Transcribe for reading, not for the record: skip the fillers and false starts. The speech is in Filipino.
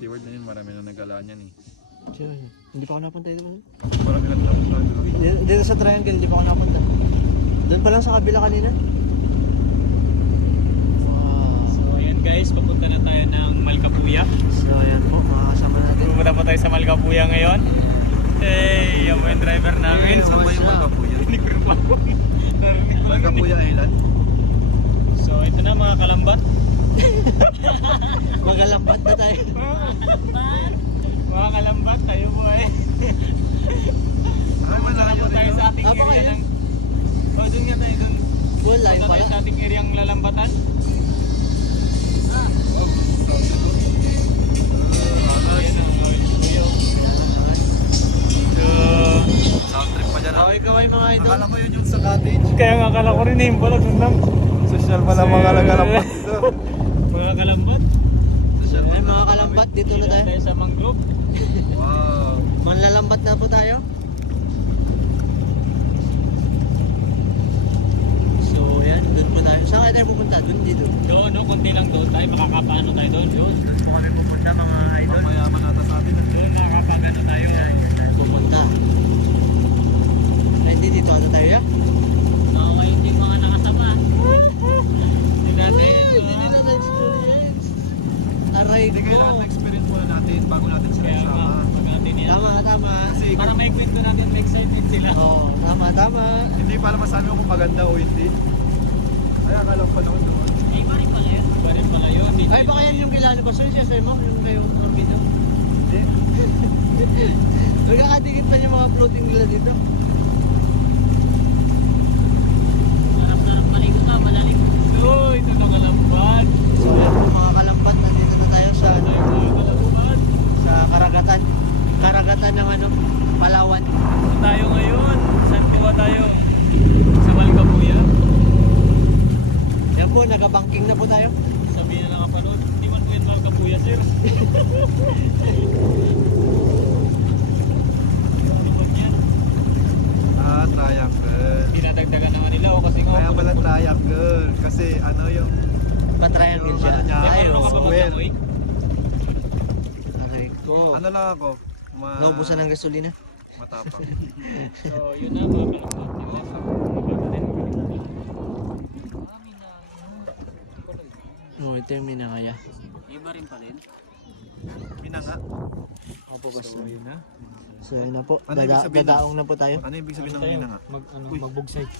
steward na yun, marami na nag-alaan yan eh. Sure. Hindi pa ako napunta dito. Marami na nag-alaan. Dito sa triangle, hindi pa ako napunta. Doon pa lang sa kabila kanina. So ayan guys, papunta na tayo ng Malcapuya. So ayan po, makakasama natin. Pupunta pa tayo sa Malcapuya ngayon. Hey, yung mga driver namin. Saan ba yung Malcapuya? Hindi ko rin pa ako. Malcapuya Island? So ito na mga kalambat. Magalambat na tayo. Mga kalambat, tayo po ay. Ay, malayo Tayo rin. sa ating Ah, baka area yun? lang. O, doon nga tayo doon. Well, live Punta tayo pala. sa ating area ang lalambatan. Ayan na, so, Sound trip pa dyan. Okay, kaway mga idol. Akala ko yun yung sa cottage. kaya nga akala ko rin eh, balag lang. Social pala mga lagalampat dito. Mga kalambat. Social Ayan mga kalambat, dito na tayo. Tayo sa mangrove. Wow. Manlalambat na po tayo. So yan, doon po tayo. Saan kayo tayo pupunta? Doon, dito. Doon, no, konti lang doon tayo, makakapaano tayo doon. Doon po kami pupunta mga idol. Pangmayaman ata sa atin. Doon, nakakapagano tayo. Yan, yan tayo pupunta. Ay, hindi dito ano tayo ya? Okay, hindi mga nakasama. Hindi natin. Hindi nila na-experience. Aray Hindi ko. kailangan experience muna natin bago natin sila Kaya nga, isama. pag-atin yan. Tama, tama. Kasi Para may kwento natin, may excitement sila. Oo, tama, tama. hindi para masabi mo kung maganda o hindi. Ay, akala ko pa noon naman. Iba rin pala yun. Iba rin pala yun. Ay, baka yan yung kilala ko. Sorry, siya mo. Yung kayong torpedo. Hindi. Magkakadikit pa yung mga floating nila dito. Sarap-sarap maligo ka, malalim. So, ito na kalambat. So, yan po mga kalambat. Nandito na tayo sa, Ito yung mga kalambat. sa karagatan. Karagatan ng ano, Palawan. Ito tayo ngayon. Saan kuha tayo? Sa Malcapuya. Yan po, nagabangking na po tayo. Sabihin na lang kapanood. Hindi man po yan Malcapuya, sir. Likod yan. Ah, triangle. Dinadagdagan naman nila o kasi Kaya pala triangle. Kasi ano yung... Pa-triangle siya. Yung ano niya, Ay, Meron ka ba oo. square. mag-amoy? Aray ko. Ano lang ako? Naubusan ng gasolina. Matapang. So, yun na mga kalambat. Oo, ito yung minangaya. Iba rin pa rin. Minanga. Ako po basta. So, yun na. So, yun na po. Ano ibig sabihin Dadaong na po tayo. Ano ibig sabihin ng minanga? Magbugsay.